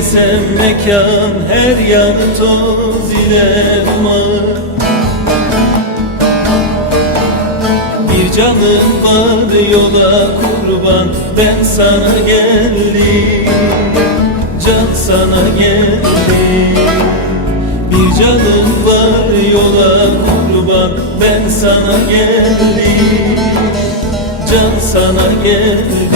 desem mekan, her yan toz ile duman. Bir canım var yola kurban, ben sana geldim, can sana geldim. Bir canım var yola kurban, ben sana geldim, can sana geldim.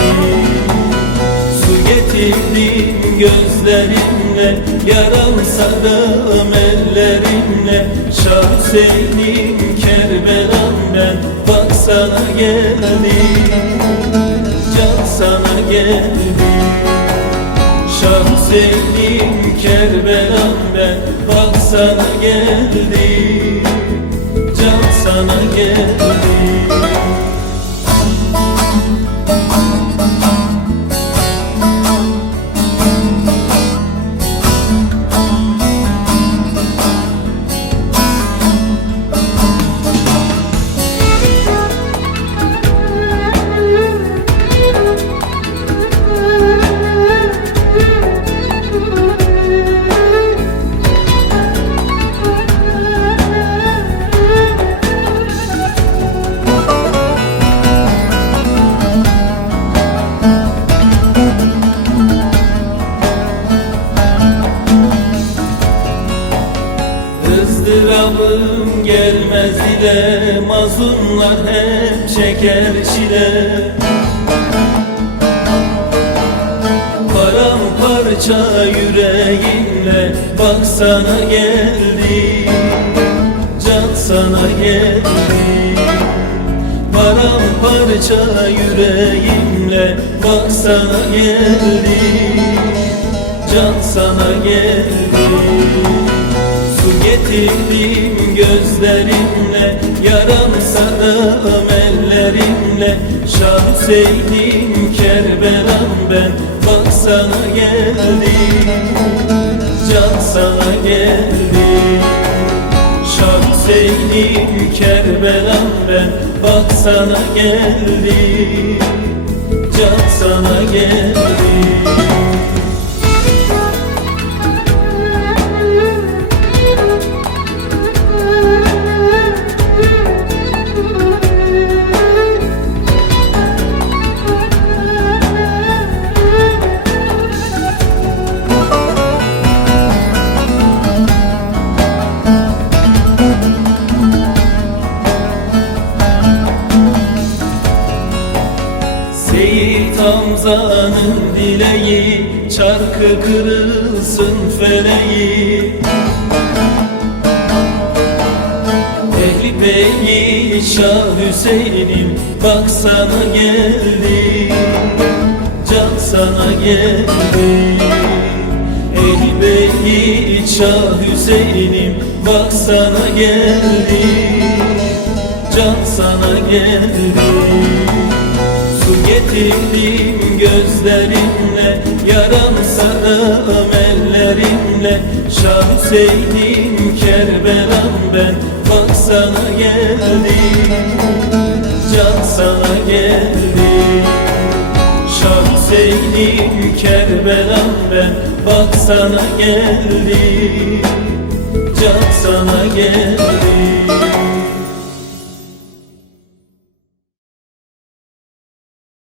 Su getirdim gözlerimle, yaram sardım ellerimle. Şah Hüseyin'im Kerbelam ben, bak sana geldim, can sana geldim. Şah Hüseyin'im Kerbelam ben, bak sana geldim, can sana geldim. ızdırabım gelmez ile, mazlumlar hep çeker çile. Paramparça yüreğimle, bak sana geldim, can sana geldim. Paramparça yüreğimle, bak sana geldim, can sana geldim. Su getirdim gözlerimle, yaram sardım ellerimle. Şah Hüseyin'im Kerbelam ben, bak sana geldim, can sana geldim. Şah Hüseyin'im Kerbelam ben, bak sana geldim, can sana geldim. Seyit Hamza'nın dileği, çarkı kırılsın feleği. Ehli beyi Şah Hüseyin'im, bak sana geldim, can sana geldim. Ehli beyi Şah Hüseyin'im, bak sana geldim, can sana geldim. Su getirdim gözlerimle, yaram sardım ellerimle. Şah Hüseyin'im Kerbelam ben, bak sana geldim, can sana geldim. Şah Hüseyin'im Kerbelam ben, bak sana geldim, can sana geldim.